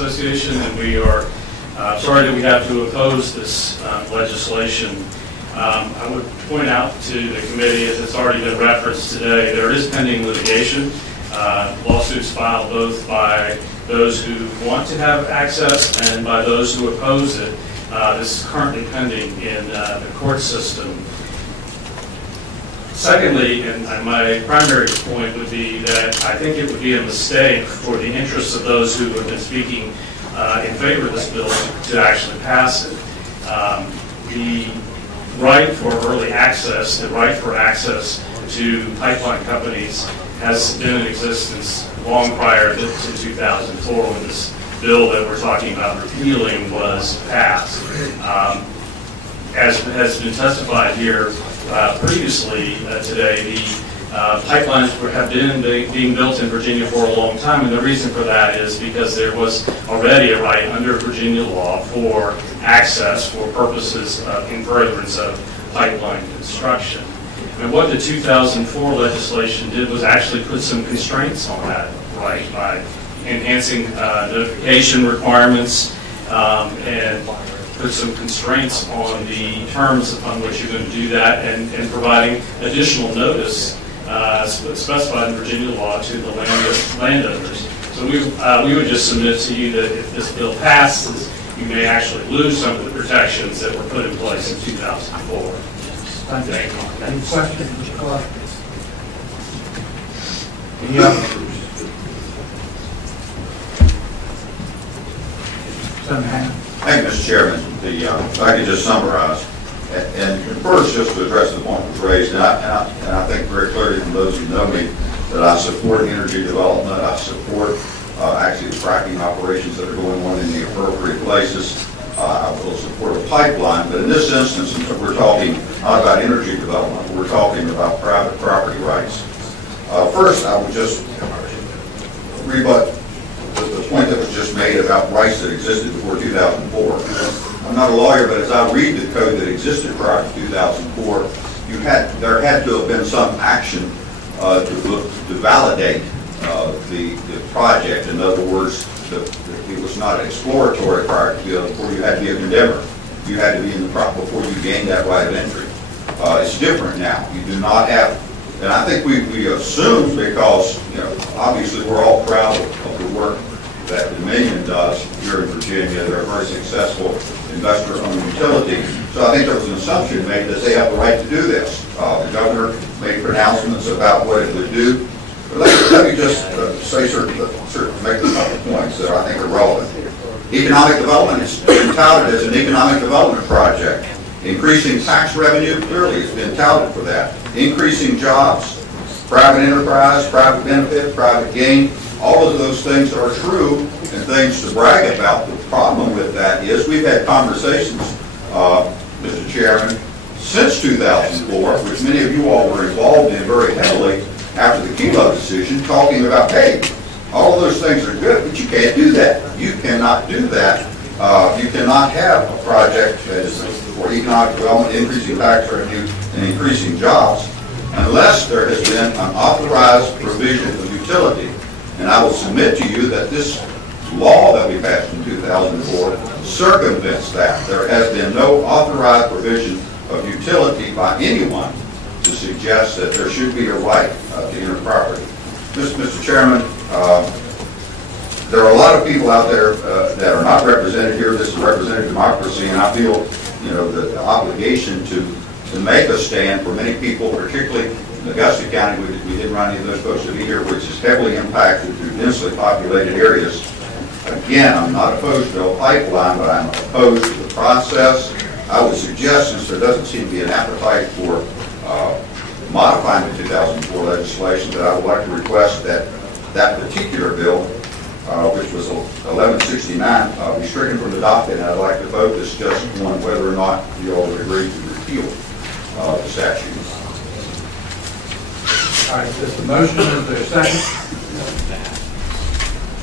Association, and we are sorry that we have to oppose this legislation. I would point out to the committee, as it's already been referenced today, there is pending litigation. Lawsuits filed both by those who want to have access and by those who oppose it. This is currently pending in the court system. Secondly, and my primary point would be that I think it would be a mistake for the interests of those who have been speaking in favor of this bill to actually pass it. The right for early access, the right for access to pipeline companies has been in existence long prior to 2004 when this bill that we're talking about repealing was passed. As has been testified here previously today, the pipelines have been being built in Virginia for a long time, and the reason for that is because there was already a right under Virginia law for access for purposes in furtherance of pipeline construction. And what the 2004 legislation did was actually put some constraints on that right by enhancing notification requirements and put some constraints on the terms upon which you're going to do that, and providing additional notice specified in Virginia law to the landowners. So we would just submit to you that if this bill passes, you may actually lose some of the protections that were put in place in 2004. Thank you. Any questions, Mr. Clark? Any others? Thank you, Mr. Chairman. If I could just summarize, and first just to address the point that was raised, and I think very clearly from those who know me that I support energy development. I support actually the fracking operations that are going on in the appropriate places. I will support a pipeline, but in this instance, we're talking not about energy development, we're talking about private property rights. First, I would just rebut the point that was just made about rights that existed before 2004. I'm not a lawyer, but as I read the code that existed prior to 2004, there had to have been some action to validate the project. In other words, it was not exploratory prior to 2004. You had to be a condemner. You had to be in the property before you gained that right of entry. It's different now. You do not have, and I think we assume, because obviously we're all proud of the work that Dominion does here in Virginia. They're a very successful investor-owned utility. So I think there was an assumption made that they have the right to do this. The governor made pronouncements about what it would do. But let me just say make a couple points that I think are relevant. Economic development is been touted as an economic development project. Increasing tax revenue, clearly it's been touted for that. Increasing jobs, private enterprise, private benefit, private gain, all of those things are true and things to brag about. The problem with that is we've had conversations, Mr. Chairman, since 2004, which many of you all were involved in very heavily after the Kelo decision, talking about, hey, all of those things are good, but you can't do that. You cannot do that. You cannot have a project that is for economic development, increasing tax revenue, and increasing jobs, unless there has been an authorized provision of utility. And I will submit to you that this law that we passed in 2004 circumvents that. There has been no authorized provision of utility by anyone to suggest that there should be a right to enter property. Mr. Chairman, there are a lot of people out there that are not represented here. This is representative democracy, and I feel the obligation to make a stand for many people, particularly in Augusta County. We didn't run any of those folks to be here, which is heavily impacted through densely populated areas. Again, I'm not opposed to a pipeline, but I'm opposed to the process. I would suggest, since there doesn't seem to be an appetite for modifying the 2004 legislation, that I would like to request that that particular bill, which was 1169, be stricken from the docket, and I'd like to focus just on whether or not you all would agree to repeal the statute. All right, there's the motion. Is there a second?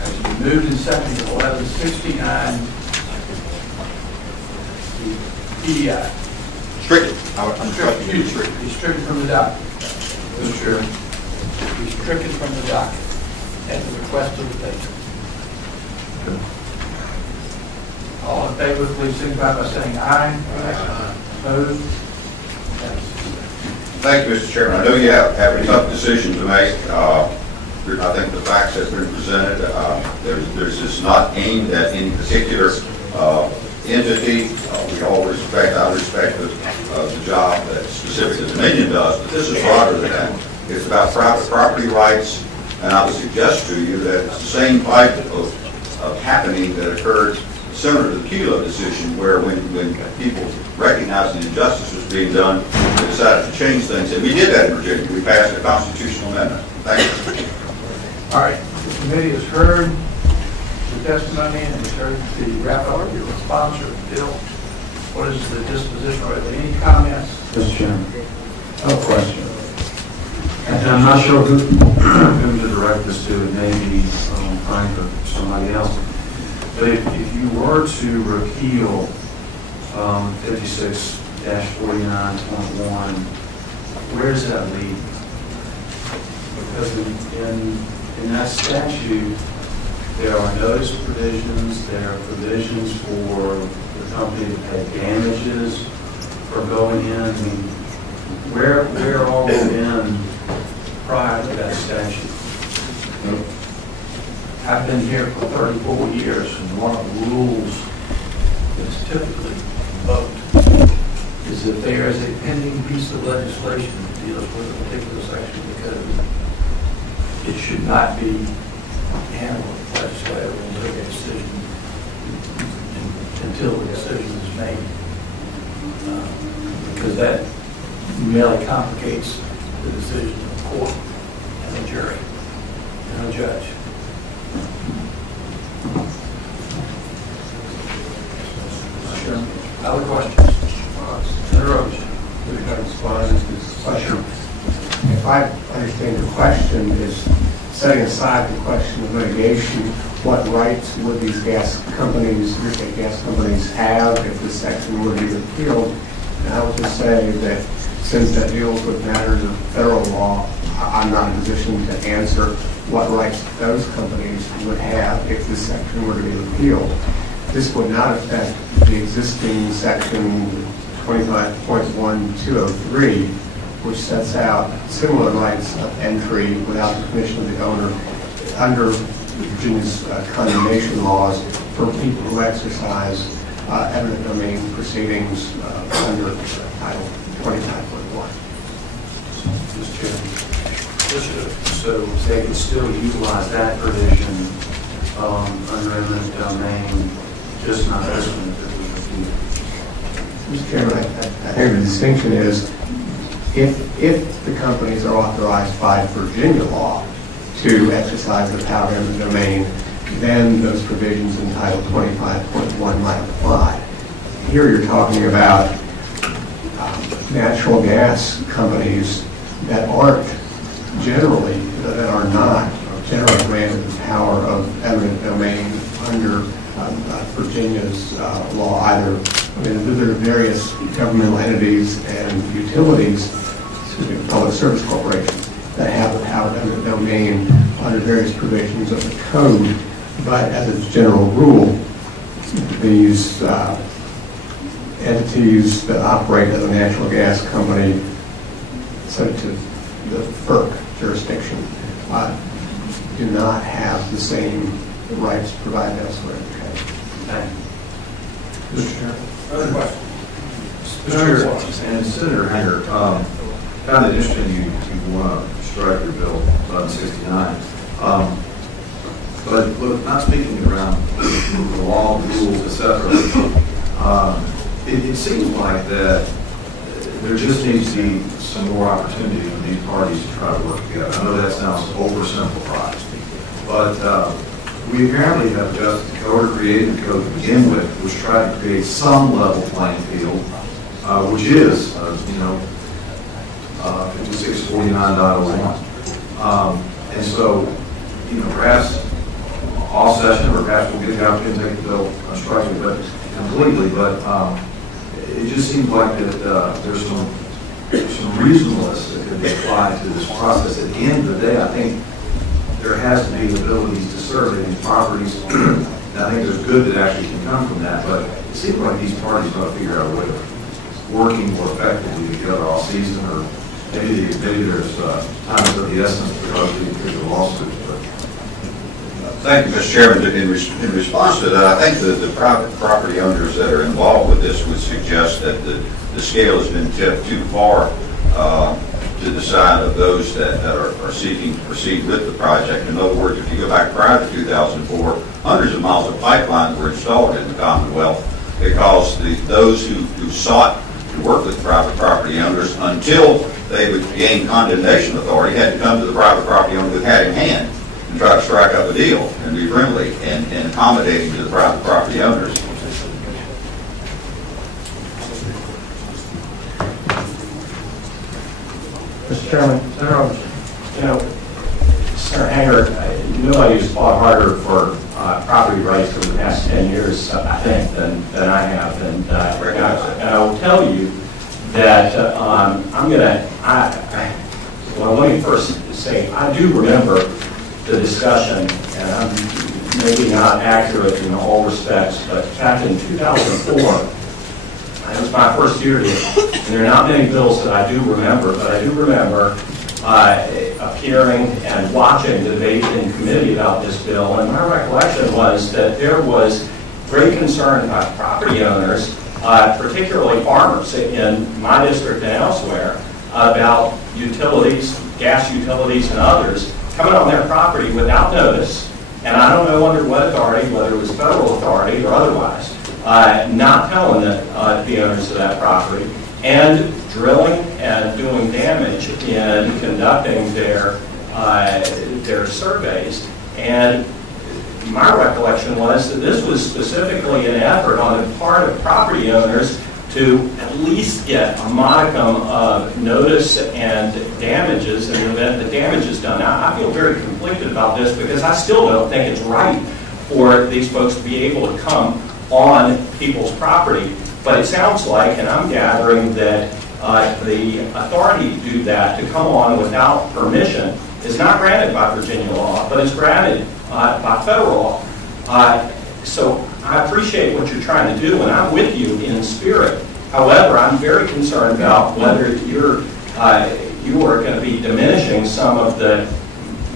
Has been moved and seconded. 1169. EDI. Stricken. He's stricken from the docket. Mr. Chairman. He's stricken from the docket at the request of the patron. favor, please signify by saying aye. Opposed? Thank you, Mr. Chairman. I know you have a tough decision to make. I think the facts have been presented. There's just not aimed at any particular entity. We all respect, I respect the job that specifically Dominion does, but this is broader than that. It's about private property rights, and I would suggest to you that it's the same type of happening that occurred similar to the Kelo decision, where when people recognized the injustice was being done, they decided to change things. And we did that in Virginia. We passed a constitutional amendment. Thank you. All right. The committee has heard the testimony and has heard the wrap-up of your response or bill. What is the disposition? Are there any comments? Mr. Chairman, I have a question. And I'm not sure who to direct this to. It may be Frank or somebody else. But if you were to repeal 56-49.1, where does that lead? Because in that statute, there are notice provisions, there are provisions for the company to pay damages for going in. I mean, where are we in prior to that statute? I've been here for 34 years, and one of the rules that's typically invoked is that there is a pending piece of legislation that deals with a particular section of the code. It should not be handled legislatively until the decision is made, because that merely complicates the decision of the court and the jury and the judge. Other questions? Senator Roach. If I understand the question is setting aside the question of litigation, what rights would these gas companies have if this section were to be repealed? And I would just say that since that deals with matters of federal law, I'm not in a position to answer what rights those companies would have if this section were to be repealed. This would not affect the existing section 25.1203, which sets out similar rights of entry without the permission of the owner under Virginia's condemnation laws for people who exercise eminent domain proceedings under Title 25.1. Mr. Chairman, so they can still utilize that provision under eminent domain, just not this one if it was repealed. Mr. Chairman, I think the distinction is if the companies are authorized by Virginia law to exercise the power of eminent domain, then those provisions in Title 25.1 might apply. Here you're talking about natural gas companies that are not generally granted the power of eminent domain under Virginia's law either. I mean, there are various governmental entities and utilities, public service corporations, that have the power of eminent domain under various provisions of the code. But as a general rule, these entities that operate as a natural gas company, subject to the FERC jurisdiction, do not have the same rights provided elsewhere in the code. Thank you. Mr. Chairman. Other questions? And Senator Hanger, found it interesting you want to strike your bill 1169. But look, not speaking around the law, rules, etc. It seems like that there just needs to be some more opportunity for these parties to try to work together. I know that sounds oversimplified, but we apparently have adjusted the code or created the code to begin with, which tried to create some level playing field, which is, 5649.01. And so, perhaps all session, or perhaps we'll get the opportunity to take the bill unstructured, but completely. But it just seems like that there's some reasonableness that could be applied to this process. At the end of the day, I think there has to be abilities to survey these properties. Now, And I think there's good that actually can come from that, but it seems like these parties ought to figure out a way of working more effectively together all season, or maybe there's time is of the essence because there's a lawsuit. Thank you, Mr. Chairman. In response to that, I think that the private property owners that are involved with this would suggest that the scale has been tipped too far to the side of those that are seeking to proceed with the project. In other words, if you go back prior to 2004, hundreds of miles of pipelines were installed in the Commonwealth because those who sought to work with private property owners until they would gain condemnation authority had to come to the private property owner with hat in hand and try to strike up a deal and be friendly and accommodating to the private property owners. Mr. Chairman, you know, Senator Hanger, nobody's fought harder for property rights for the past 10 years, I think, than I have. And I will tell you that well, let me first say, I do remember the discussion, and I'm maybe not accurate in all respects, but back in 2004, it was my first year here, and there are not many bills that I do remember, but I do remember appearing and watching debate in committee about this bill, and my recollection was that there was great concern by property owners, particularly farmers in my district and elsewhere, about utilities, gas utilities and others, coming on their property without notice, and I don't know under what authority, whether it was federal authority or otherwise, not telling the owners of that property, and drilling and doing damage in conducting their surveys. And my recollection was that this was specifically an effort on the part of property owners to at least get a modicum of notice and damages in the event that damage is done. Now, I feel very conflicted about this because I still don't think it's right for these folks to be able to come on people's property. But it sounds like, and I'm gathering, that the authority to do that, to come on without permission, is not granted by Virginia law, but is granted by federal law. So I appreciate what you're trying to do, and I'm with you in spirit. However, I'm very concerned about whether you are going to be diminishing some of the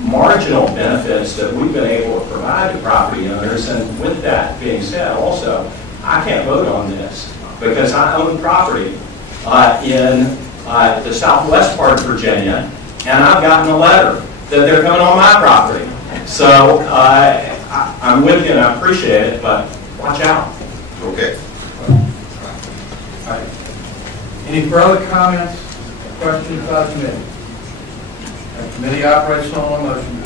marginal benefits that we've been able to provide to property owners. And with that being said, also, I can't vote on this because I own property in the southwest part of Virginia, and I've gotten a letter that they're coming on my property. So I'm with you and I appreciate it, but watch out. Okay. All right. Any further comments, questions about the committee? The committee operates on one motion.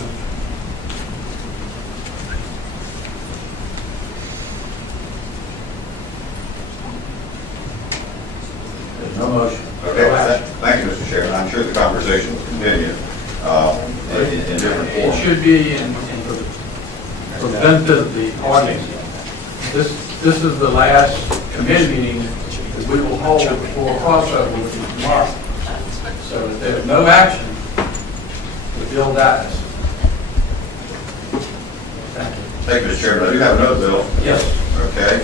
There's no motion. Okay. Thank you, Mr. Chairman. I'm sure the conversation will continue in different forms. It should be for the benefit of the audience. This is the last committee meeting that we will hold before crossover with you tomorrow. So if there's no action, the bill dies. Thank you, Mr. Chairman. I do have another bill. Yes. Okay.